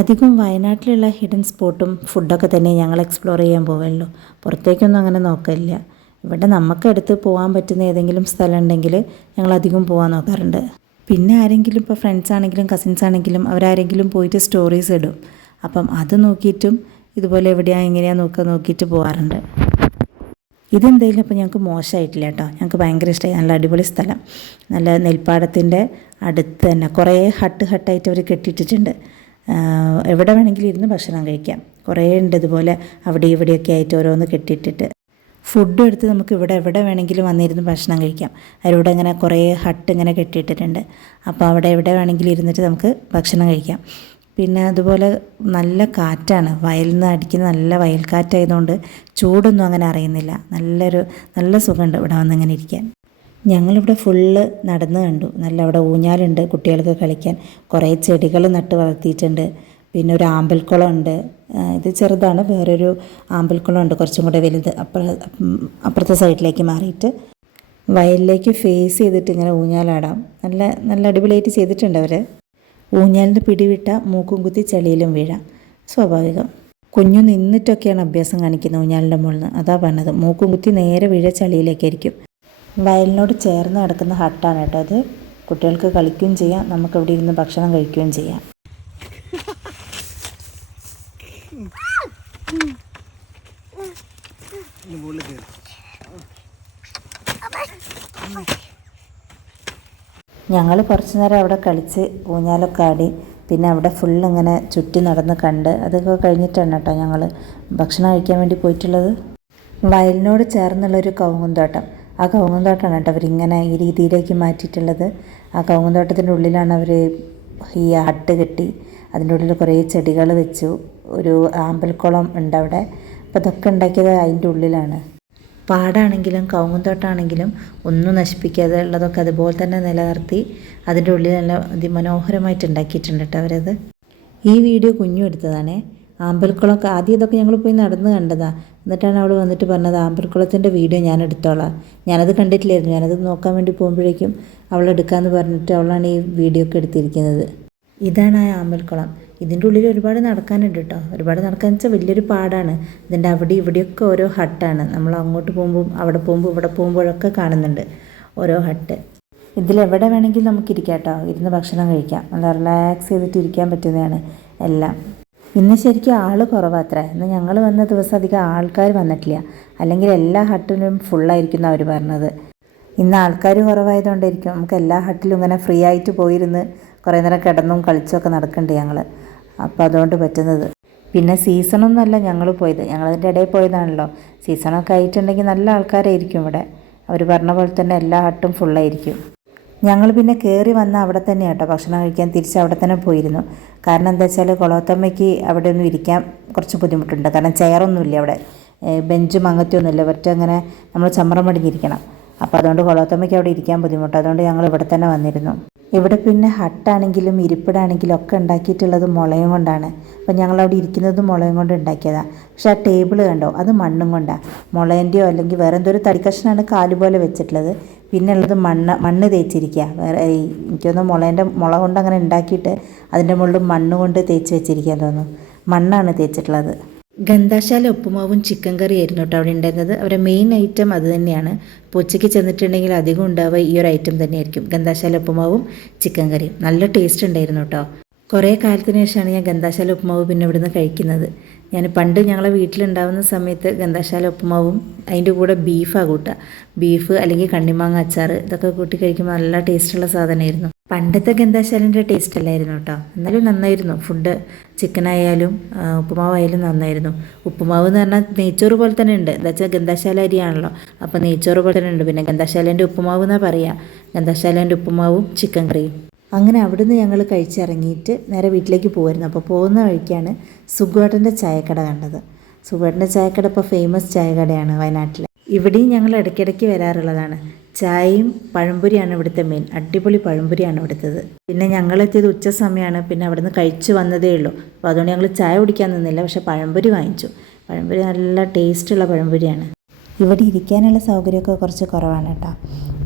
അധികം വയനാട്ടിലുള്ള ഹിഡൻ സ്പോട്ടും ഫുഡൊക്കെ തന്നെ ഞങ്ങൾ എക്സ്പ്ലോർ ചെയ്യാൻ പോവുള്ളൂ. പുറത്തേക്കൊന്നും അങ്ങനെ നോക്കില്ല. ഇവിടെ നമുക്കടുത്ത് പോകാൻ പറ്റുന്ന ഏതെങ്കിലും സ്ഥലം ഉണ്ടെങ്കിൽ ഞങ്ങൾ അധികം പോകാൻ നോക്കാറുണ്ട്. പിന്നെ ആരെങ്കിലും ഇപ്പോൾ ഫ്രണ്ട്സ് ആണെങ്കിലും കസിൻസ് ആണെങ്കിലും അവരാരെങ്കിലും പോയിട്ട് സ്റ്റോറീസ് ഇടും. അപ്പം അത് നോക്കിയിട്ടും ഇതുപോലെ എവിടെയാണ് എങ്ങനെയാണ് നോക്കിയിട്ട് പോകാറുണ്ട്. ഇതെന്തായാലും അപ്പോൾ ഞങ്ങൾക്ക് മോശമായിട്ടില്ല കേട്ടോ. ഞങ്ങൾക്ക് ഭയങ്കര ഇഷ്ടമായി. നല്ല അടിപൊളി സ്ഥലം, നല്ല നെൽപ്പാടത്തിൻ്റെ അടുത്ത് തന്നെ കുറേ ഹട്ടായിട്ട് അവർ കെട്ടിയിട്ടിട്ടുണ്ട്. എവിടെ വേണമെങ്കിലും ഇരുന്ന് ഭക്ഷണം കഴിക്കാം. കുറേ ഉണ്ട് ഇതുപോലെ അവിടെ ഇവിടെയൊക്കെ ആയിട്ട് ഓരോന്ന് കെട്ടിയിട്ടിട്ട്. ഫുഡും എടുത്ത് നമുക്ക് എവിടെ വേണമെങ്കിലും വന്നിരുന്ന് ഭക്ഷണം കഴിക്കാം. അതിലൂടെ ഇങ്ങനെ കുറേ ഹട്ട് ഇങ്ങനെ കെട്ടിയിട്ടിട്ടുണ്ട്. അപ്പോൾ അവിടെ എവിടെ വേണമെങ്കിലും ഇരുന്നിട്ട് നമുക്ക് ഭക്ഷണം കഴിക്കാം. പിന്നെ അതുപോലെ നല്ല കാറ്റാണ്, വയലിൽ നിന്ന് അടിക്കുന്ന നല്ല വയൽക്കാറ്റായതുകൊണ്ട് ചൂടൊന്നും അങ്ങനെ അറിയുന്നില്ല. നല്ല സുഖമുണ്ട് ഇവിടെ വന്നിങ്ങനെ ഇരിക്കാൻ. ഞങ്ങളിവിടെ ഫുള്ള് നടന്ന് കണ്ടു. നല്ല അവിടെ ഊഞ്ഞാലുണ്ട് കുട്ടികൾക്ക് കളിക്കാൻ, കുറേ ചെടികൾ നട്ട് വളർത്തിയിട്ടുണ്ട്. പിന്നെ ഒരു ആമ്പൽക്കുളം ഉണ്ട്. ഇത് ചെറുതാണ്, വേറൊരു ആമ്പൽക്കുളം ഉണ്ട് കുറച്ചും കൂടെ വലുത് അപ്പുറത്തെ സൈഡിലേക്ക് മാറിയിട്ട് വയലിലേക്ക് ഫേസ് ചെയ്തിട്ട് ഇങ്ങനെ ഊഞ്ഞാലാടാം. നല്ല അടിപൊളിയായിട്ട് ചെയ്തിട്ടുണ്ട് അവർ. ഊഞ്ഞാലിൻ്റെ പിടിവിട്ട മൂക്കും കുത്തി ചെളിയിലും വീഴാം, സ്വാഭാവികം. കുഞ്ഞു നിന്നിട്ടൊക്കെയാണ് അഭ്യാസം കാണിക്കുന്നത് ഊഞ്ഞാലിൻ്റെ മുകളിൽ നിന്ന്. അതാ പറഞ്ഞത്, മൂക്കും കുത്തി നേരെ വീഴ ചളിയിലേക്കായിരിക്കും. വയലിനോട് ചേർന്ന് കിടക്കുന്ന ഹട്ടാണ് കേട്ടോ അത്. കുട്ടികൾക്ക് കളിക്കുകയും ചെയ്യാം, നമുക്കിവിടെ ഇരുന്ന് ഭക്ഷണം കഴിക്കുകയും ചെയ്യാം. ഞങ്ങൾ കുറച്ച് നേരം അവിടെ കളിച്ച് ഊഞ്ഞാലൊക്കെ ആടി. പിന്നെ അവിടെ ഫുള്ളിങ്ങനെ ചുറ്റി നടന്ന് കണ്ട് അതൊക്കെ കഴിഞ്ഞിട്ടാണ് കേട്ടോ ഞങ്ങൾ ഭക്ഷണം കഴിക്കാൻ വേണ്ടി പോയിട്ടുള്ളത്. വയലിനോട് ചേർന്നുള്ളൊരു കവുങ്ങുന്തോട്ടം. ആ കവുങ്ങുന്തോട്ടമാണ് കേട്ടോ അവരിങ്ങനെ ഈ രീതിയിലേക്ക് മാറ്റിയിട്ടുള്ളത്. ആ കവുങ്ങുന്തോട്ടത്തിൻ്റെ ഉള്ളിലാണ് അവർ ഈ ഹട്ട് കെട്ടി അതിൻ്റെ ഉള്ളിൽ കുറേ ചെടികൾ വെച്ചു. ഒരു ആമ്പൽക്കുളം ഉണ്ട് അവിടെ. അപ്പോൾ ഇതൊക്കെ ഉണ്ടാക്കിയത് അതിൻ്റെ ഉള്ളിലാണ്. പാടാണെങ്കിലും കവുങ്ങുന്തോട്ടാണെങ്കിലും ഒന്നും നശിപ്പിക്കാതെ ഉള്ളതൊക്കെ അതുപോലെ തന്നെ നിലനിർത്തി അതിൻ്റെ ഉള്ളിൽ നല്ല അതിമനോഹരമായിട്ട് ഉണ്ടാക്കിയിട്ടുണ്ട് കേട്ടോ അവരത്. ഈ വീഡിയോ കുഞ്ഞു എടുത്തതാണേ. ആമ്പൽക്കുളമൊക്കെ ആദ്യം ഇതൊക്കെ ഞങ്ങൾ പോയി നടന്ന് കണ്ടതാണ്. എന്നിട്ടാണ് അവൾ വന്നിട്ട് പറഞ്ഞത് ആമ്പൽക്കുളത്തിൻ്റെ വീഡിയോ ഞാൻ എടുത്തോളാം. ഞാനത് കണ്ടിട്ടില്ലായിരുന്നു. ഞാനത് നോക്കാൻ വേണ്ടി പോകുമ്പോഴേക്കും അവൾ എടുക്കാമെന്ന് പറഞ്ഞിട്ട് അവളാണ് ഈ വീഡിയോ ഒക്കെ എടുത്തിരിക്കുന്നത്. ഇതാണ് ആ ആമ്പൽക്കുളം. ഇതിൻ്റെ ഉള്ളിൽ ഒരുപാട് നടക്കാനുണ്ട് കേട്ടോ. ഒരുപാട് നടക്കാന്ന് വെച്ചാൽ വലിയൊരു പാടാണ്. ഇതിൻ്റെ അവിടെ ഇവിടെയൊക്കെ ഓരോ ഹട്ടാണ്. നമ്മൾ അങ്ങോട്ട് പോകുമ്പോൾ അവിടെ പോകുമ്പോൾ ഇവിടെ പോകുമ്പോഴൊക്കെ കാണുന്നുണ്ട് ഓരോ ഹട്ട്. ഇതിലെവിടെ വേണമെങ്കിലും നമുക്കിരിക്കാം കേട്ടോ. ഇരുന്ന് ഭക്ഷണം കഴിക്കാം. നല്ല റിലാക്സ് ചെയ്തിട്ട് ഇരിക്കാൻ പറ്റുന്നതാണ് എല്ലാം. ഇന്ന് ശരിക്കും ആൾ കുറവാത്ര. ഇന്ന് ഞങ്ങൾ വന്ന ദിവസം അധികം ആൾക്കാർ വന്നിട്ടില്ല. അല്ലെങ്കിൽ എല്ലാ ഹട്ടിലും ഫുള്ളായിരിക്കും അവർ പറഞ്ഞത്. ഇന്ന് ആൾക്കാർ കുറവായതുകൊണ്ടായിരിക്കും നമുക്ക് എല്ലാ ഹട്ടിലും ഇങ്ങനെ ഫ്രീ ആയിട്ട് പോയിരുന്ന് കുറേ നേരം കിടന്നും കളിച്ചൊക്കെ നടക്കണ്ടേ ഞങ്ങൾ. അപ്പോൾ അതുകൊണ്ട് പറ്റുന്നത്. പിന്നെ സീസണൊന്നുമല്ല ഞങ്ങൾ പോയത്, ഞങ്ങളതിൻ്റെ ഇടയിൽ പോയതാണല്ലോ. സീസണൊക്കെ ആയിട്ടുണ്ടെങ്കിൽ നല്ല ആൾക്കാരായിരിക്കും ഇവിടെ. അവർ പറഞ്ഞ പോലെ തന്നെ എല്ലാ ഹട്ടും ഫുള്ളായിരിക്കും. ഞങ്ങൾ പിന്നെ കയറി വന്ന അവിടെ തന്നെ കേട്ടോ ഭക്ഷണം കഴിക്കാൻ തിരിച്ച് അവിടെ തന്നെ പോയിരുന്നു. കാരണം എന്താ വെച്ചാൽ കൊളോത്തമ്മയ്ക്ക് അവിടെ ഒന്നും ഇരിക്കാൻ കുറച്ച് ബുദ്ധിമുട്ടുണ്ട്. കാരണം ചെയറൊന്നുമില്ല അവിടെ, ബെഞ്ചും അങ്ങനത്തെയൊന്നുമില്ല. ഒറ്റ അങ്ങനെ നമ്മൾ ചമ്മറം മടിഞ്ഞിരിക്കണം. അപ്പോൾ അതുകൊണ്ട് കൊളോത്തമ്മയ്ക്ക് അവിടെ ഇരിക്കാൻ ബുദ്ധിമുട്ട്. അതുകൊണ്ട് ഞങ്ങൾ ഇവിടെ തന്നെ വന്നിരുന്നു. ഇവിടെ പിന്നെ ഹട്ടാണെങ്കിലും ഇരിപ്പിടാണെങ്കിലും ഒക്കെ ഉണ്ടാക്കിയിട്ടുള്ളത് മുളയും കൊണ്ടാണ്. അപ്പോൾ ഞങ്ങളവിടെ ഇരിക്കുന്നത് മുളയും കൊണ്ട് ഉണ്ടാക്കിയതാണ്. പക്ഷെ ആ ടേബിൾ കണ്ടോ, അത് മണ്ണും കൊണ്ടാണ്. മുളേൻ്റെയോ അല്ലെങ്കിൽ വേറെ എന്തോ ഒരു തടിക്കഷ്ണമാണ് കാലുപോലെ വെച്ചിട്ടുള്ളത്. പിന്നെ ഉള്ളത് മണ്ണ് തേച്ചിരിക്കുക. വേറെ എനിക്കൊന്ന് മുള കൊണ്ട് അങ്ങനെ ഉണ്ടാക്കിയിട്ട് അതിൻ്റെ മുകളിൽ മണ്ണ് കൊണ്ട് തേച്ച് വെച്ചിരിക്കാൻ തോന്നുന്നു. മണ്ണാണ് തേച്ചിട്ടുള്ളത്. ഗന്ധാശാല ഉപ്പുമാവും ചിക്കൻ കറി ആയിരുന്നു കേട്ടോ അവിടെ ഉണ്ടായിരുന്നത്. അവരുടെ മെയിൻ ഐറ്റം അത് തന്നെയാണ്. ഇപ്പോൾ ഉച്ചയ്ക്ക് ചെന്നിട്ടുണ്ടെങ്കിൽ അധികം ഉണ്ടാവുക ഈ ഒരു ഐറ്റം തന്നെയായിരിക്കും, ഗന്ധാശാല ഉപ്പുമാവും ചിക്കൻ കറിയും. നല്ല ടേസ്റ്റ് ഉണ്ടായിരുന്നു കേട്ടോ. കുറേ കാലത്തിന് ശേഷമാണ് ഞാൻ ഗന്ധാശാല ഉപ്പുമാവ് പിന്നെ ഇവിടുന്ന് കഴിക്കുന്നത്. ഞാൻ പണ്ട് ഞങ്ങളെ വീട്ടിലുണ്ടാവുന്ന സമയത്ത് ഗന്ധാശാല ഉപ്പുമാവും അതിൻ്റെ കൂടെ ബീഫാണ് കൂട്ടുക. ബീഫ് അല്ലെങ്കിൽ കണ്ണിമാങ്ങ അച്ചാർ ഇതൊക്കെ കൂട്ടി കഴിക്കുമ്പോൾ നല്ല ടേസ്റ്റുള്ള സാധനമായിരുന്നു. പണ്ടത്തെ ഗന്ധാശാലിൻ്റെ ടേസ്റ്റ് അല്ലായിരുന്നു കേട്ടോ. എന്നാലും നന്നായിരുന്നു ഫുഡ്. ചിക്കനായാലും ഉപ്പുമാവായാലും നന്നായിരുന്നു. ഉപ്പുമാവ് എന്ന് പറഞ്ഞാൽ നെയ്ച്ചോറ് പോലെ തന്നെ ഉണ്ട്. എന്താ വെച്ചാൽ ഗന്ധാശാല അരിയാണല്ലോ, അപ്പോൾ നെയ്ച്ചോറ് പോലെ തന്നെ ഉണ്ട്. പിന്നെ ഗന്ധാശാലേൻ്റെ ഉപ്പുമാവ് എന്നാണ് പറയുക. ഗന്ധാശാലേൻ്റെ ഉപ്പുമാവും ചിക്കൻ കറിയും. അങ്ങനെ അവിടുന്ന് ഞങ്ങൾ കഴിച്ചിറങ്ങിയിട്ട് നേരെ വീട്ടിലേക്ക് പോകുമായിരുന്നു. അപ്പോൾ പോകുന്ന വഴിക്കാണ് സുഖുവേട്ടൻ്റെ ചായക്കട കണ്ടത്. സുഖുവേട്ടൻ്റെ ചായക്കട ഇപ്പോൾ ഫേമസ് ചായക്കടയാണ് വയനാട്ടിലെ. ഇവിടെയും ഞങ്ങൾ ഇടയ്ക്കിടയ്ക്ക് വരാറുള്ളതാണ്. ചായയും പഴംപൊരിയാണ് ഇവിടുത്തെ മെയിൻ. അടിപൊളി പഴംപൊരിയാണ് ഇവിടുത്തത്. പിന്നെ ഞങ്ങളെത്തിയത് ഉച്ച സമയമാണ്. പിന്നെ അവിടുന്ന് കഴിച്ചു വന്നതേ ഉള്ളൂ. അപ്പോൾ അതുകൊണ്ട് ഞങ്ങൾ ചായ കുടിക്കാൻ നിന്നില്ല, പക്ഷേ പഴംപൊരി വാങ്ങിച്ചു. പഴംപൊരി നല്ല ടേസ്റ്റുള്ള പഴംപൊരിയാണ്. ഇവിടെ ഇരിക്കാനുള്ള സൗകര്യമൊക്കെ കുറച്ച് കുറവാണ് കേട്ടോ.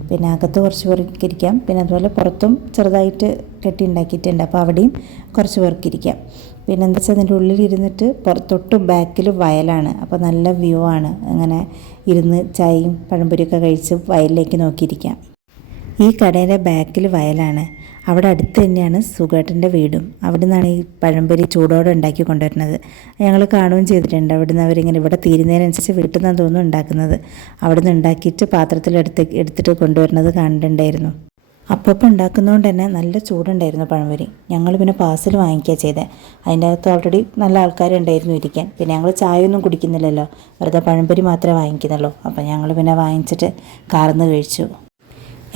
പിന്നെ അകത്ത് കുറച്ച് പേർക്ക് ഇരിക്കാം, പിന്നെ അതുപോലെ പുറത്തും ചെറുതായിട്ട് കെട്ടി ഉണ്ടാക്കിയിട്ടുണ്ട്. അപ്പോൾ അവിടെയും കുറച്ച് പേർക്ക് ഇരിക്കാം. പിന്നെ എന്താ വെച്ചാൽ അതിൻ്റെ ഉള്ളിലിരുന്നിട്ട് തൊട്ട് ബാക്കിൽ വയലാണ്. അപ്പോൾ നല്ല വ്യൂ ആണ്. അങ്ങനെ ഇരുന്ന് ചായയും പഴംപൊരിയൊക്കെ കഴിച്ച് വയലിലേക്ക് നോക്കിയിരിക്കാം. ഈ കടയുടെ ബാക്കിൽ വയലാണ്. അവിടെ അടുത്ത് തന്നെയാണ് സുഖേട്ടൻ്റെ വീടും. അവിടെ നിന്നാണ് ഈ പഴംപൊരി ചൂടോടെ ഉണ്ടാക്കി കൊണ്ടുവരുന്നത്. ഞങ്ങൾ കാണുകയും ചെയ്തിട്ടുണ്ട്. അവിടെ നിന്ന് അവരിങ്ങനെ ഇവിടെ തീരുന്നതിനനുസരിച്ച് വീട്ടിൽ നിന്നാണ് തോന്നുന്നു ഉണ്ടാക്കുന്നത്. അവിടെ നിന്ന് ഉണ്ടാക്കിയിട്ട് പാത്രത്തിൽ എടുത്തിട്ട് കൊണ്ടുവരുന്നത് കണ്ടിട്ടുണ്ടായിരുന്നു. അപ്പം ഉണ്ടാക്കുന്നതുകൊണ്ട് തന്നെ നല്ല ചൂടുണ്ടായിരുന്നു പഴംപൊരി. ഞങ്ങൾ പിന്നെ പാഴ്സൽ വാങ്ങിക്കുക ചെയ്തത്. അതിൻ്റെ അകത്ത് ഓൾറെഡി നല്ല ആൾക്കാരുണ്ടായിരുന്നു ഇരിക്കാൻ. പിന്നെ ഞങ്ങൾ ചായയൊന്നും കുടിക്കുന്നില്ലല്ലോ, വെറുതെ പഴംപൊരി മാത്രമേ വാങ്ങിക്കുന്നുള്ളൂ. അപ്പം ഞങ്ങൾ പിന്നെ വാങ്ങിച്ചിട്ട് കാർന്ന് കഴിച്ചു.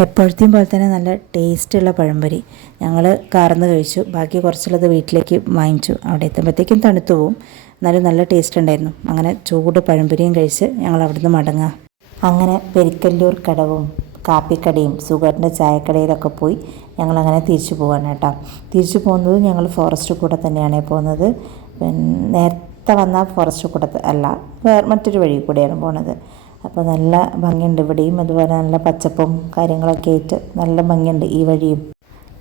എപ്പോഴത്തെയും പോലെ തന്നെ നല്ല ടേസ്റ്റുള്ള പഴംപൊരി ഞങ്ങൾ കാർന്ന് കഴിച്ചു. ബാക്കി കുറച്ചുള്ളത് വീട്ടിലേക്ക് വാങ്ങിച്ചു. അവിടെ എത്തുമ്പോഴത്തേക്കും തണുത്തു പോവും. എന്നാലും നല്ല ടേസ്റ്റ് ഉണ്ടായിരുന്നു. അങ്ങനെ ചൂട് പഴംപൊരിയും കഴിച്ച് ഞങ്ങൾ അവിടുന്ന് മടങ്ങുക. അങ്ങനെ പെരിക്കല്ലൂർ കടവും കാപ്പിക്കടയും സുഗറിൻ്റെ ചായക്കടയിലൊക്കെ പോയി ഞങ്ങളങ്ങനെ തിരിച്ചു പോവാണ് കേട്ടോ. തിരിച്ചു പോകുന്നത് ഞങ്ങൾ ഫോറസ്റ്റ് കൂടെ തന്നെയാണ് പോകുന്നത്. പിന്നെ നേരത്തെ വന്ന ഫോറസ്റ്റ് കൂടെ അല്ല, മറ്റൊരു വഴി കൂടെയാണ് പോകുന്നത്. അപ്പോൾ നല്ല ഭംഗിയുണ്ട് ഇവിടെയും. അതുപോലെ നല്ല പച്ചപ്പും കാര്യങ്ങളൊക്കെ ആയിട്ട് നല്ല ഭംഗിയുണ്ട് ഈ വഴിയും.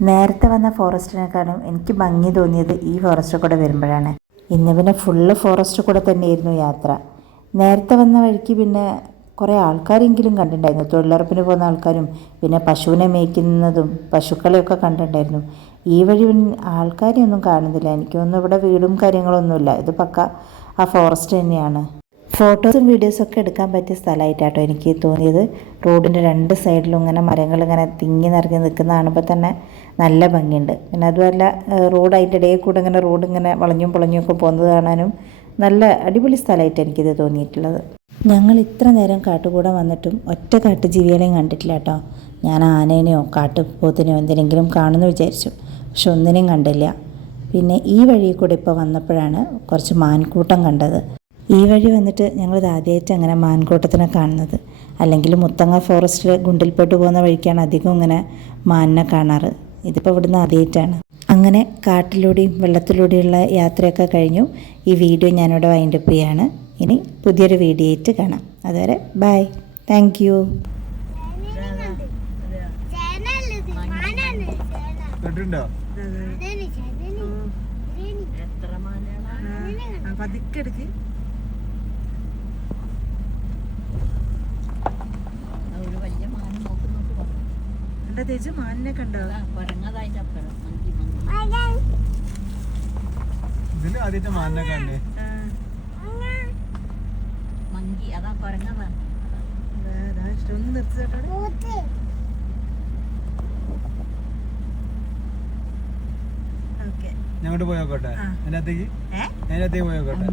നേരത്തെ വന്ന ഫോറസ്റ്റിനേക്കാളും എനിക്ക് ഭംഗി തോന്നിയത് ഈ ഫോറസ്റ്റ് കൂടെ വരുമ്പോഴാണ്. ഇന്ന് പിന്നെ ഫുള്ള് ഫോറസ്റ്റ് കൂടെ തന്നെയായിരുന്നു യാത്ര. നേരത്തെ വന്ന വഴിക്ക് പിന്നെ കുറേ ആൾക്കാരെങ്കിലും കണ്ടിട്ടുണ്ടായിരുന്നു. തൊഴിലുറപ്പിന് പോകുന്ന ആൾക്കാരും പിന്നെ പശുവിനെ മേയ്ക്കുന്നതും പശുക്കളെയൊക്കെ കണ്ടിട്ടുണ്ടായിരുന്നു. ഈ വഴി ആൾക്കാരെയൊന്നും കാണുന്നില്ല. എനിക്കൊന്നും ഇവിടെ വീടും കാര്യങ്ങളൊന്നുമില്ല. ഇത് പക്ക ആ ഫോറസ്റ്റ് തന്നെയാണ്. ഫോട്ടോസും വീഡിയോസൊക്കെ എടുക്കാൻ പറ്റിയ സ്ഥലമായിട്ടാട്ടോ എനിക്ക് തോന്നിയത്. റോഡിൻ്റെ രണ്ട് സൈഡിലും ഇങ്ങനെ മരങ്ങളിങ്ങനെ തിങ്ങി നിറഞ്ഞ് നിൽക്കുന്ന കാണുമ്പോൾ തന്നെ നല്ല ഭംഗിയുണ്ട്. പിന്നെ അതുമല്ല റോഡ് അതിൻ്റെ ഇടയിൽ കൂടെ ഇങ്ങനെ റോഡ് ഇങ്ങനെ വളഞ്ഞും പൊളഞ്ഞും ഒക്കെ പോകുന്നത് കാണാനും നല്ല അടിപൊളി സ്ഥലമായിട്ട് എനിക്കിത് തോന്നിയിട്ടുള്ളത്. ഞങ്ങൾ ഇത്ര നേരം കാട്ടുകൂടെ വന്നിട്ടും ഒറ്റ കാട്ടുജീവികളെയും കണ്ടിട്ടില്ല കേട്ടോ. ഞാൻ ആനേനെയോ കാട്ടുപോത്തിനെയോ എന്തിനെങ്കിലും കാണുമെന്ന് വിചാരിച്ചു, പക്ഷെ ഒന്നിനെയും കണ്ടില്ല. പിന്നെ ഈ വഴി കൂടെ ഇപ്പോൾ വന്നപ്പോഴാണ് കുറച്ച് മാൻകൂട്ടം കണ്ടത്. ഈ വഴി വന്നിട്ട് ഞങ്ങളിത് ആദ്യമായിട്ട് അങ്ങനെ മാൻകൂട്ടത്തിനെ കാണുന്നത്. അല്ലെങ്കിൽ മുത്തങ്ങ ഫോറസ്റ്റിൽ ഗുണ്ടിൽപ്പെട്ട് പോകുന്ന വഴിക്കാണ് അധികം ഇങ്ങനെ മാനിനെ കാണാറ്. ഇതിപ്പോൾ ഇവിടുന്ന് ആദ്യമായിട്ടാണ്. അങ്ങനെ കാട്ടിലൂടെയും വെള്ളത്തിലൂടെയുള്ള യാത്രയൊക്കെ കഴിഞ്ഞു. ഈ വീഡിയോ ഞാനിവിടെ വൈൻഡപ്പ് ചെയ്യാണ്. ഇനി പുതിയൊരു വീഡിയോ ആയിട്ട് കാണാം. അതുവരെ ബൈ, താങ്ക് യു. മാനിനെ കണ്ടോ? ഇതില് ആദ്യത്തെ മാനിനെ കണ്ടേ. ഞങ്ങോട്ട് പോയോക്കോട്ടെ, അതിനകത്തേക്ക് പോയോക്കോട്ടെ.